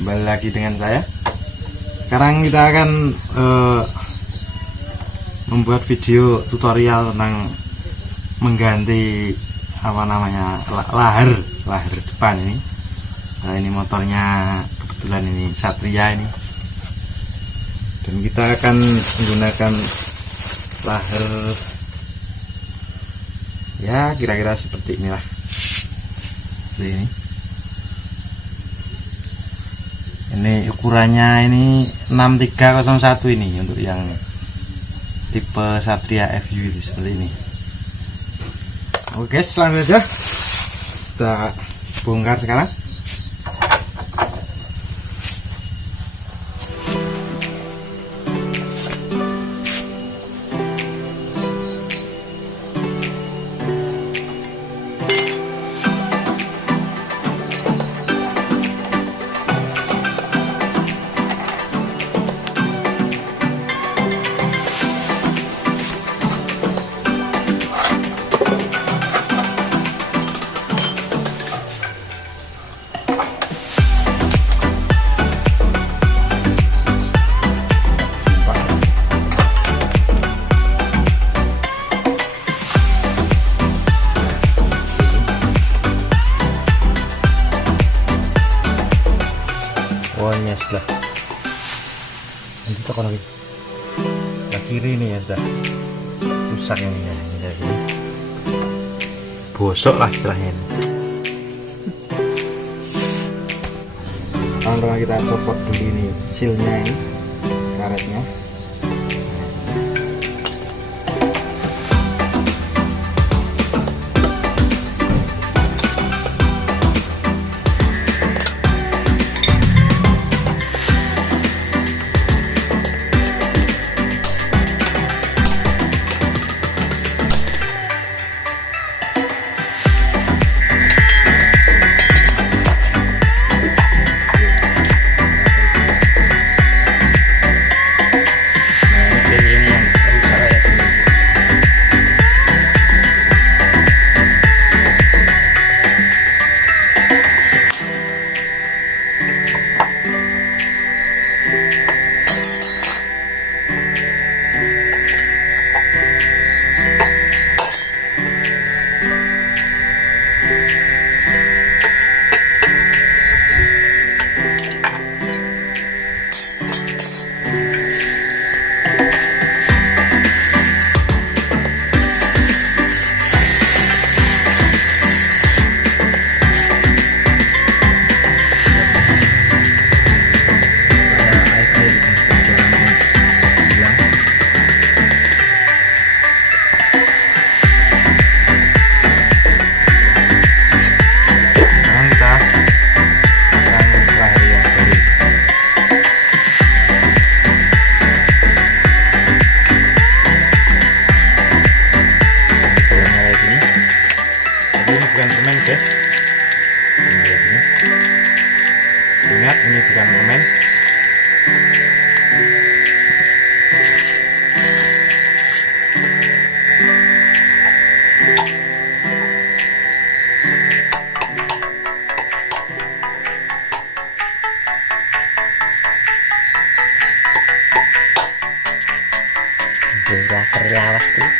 Kembali lagi dengan saya. Sekarang kita akan membuat video tutorial tentang mengganti lahar depan ini. Nah, ini motornya kebetulan ini Satria ini, dan kita akan menggunakan lahar ya kira-kira seperti inilah, seperti ini ukurannya ini 6301 ini untuk yang tipe Satria FU itu seperti ini. Oke, selanjutnya kita bongkar sekarang. Wallnya sebelah nanti tekan lagi sebelah kiri nih ya, sudah rusak ini ya, ini jadi bosok lah istilahnya ini. Pertama kita copot dulu ini silnya, ini karetnya. Guys, ingat ini bukan permen. Laser lawas tuh.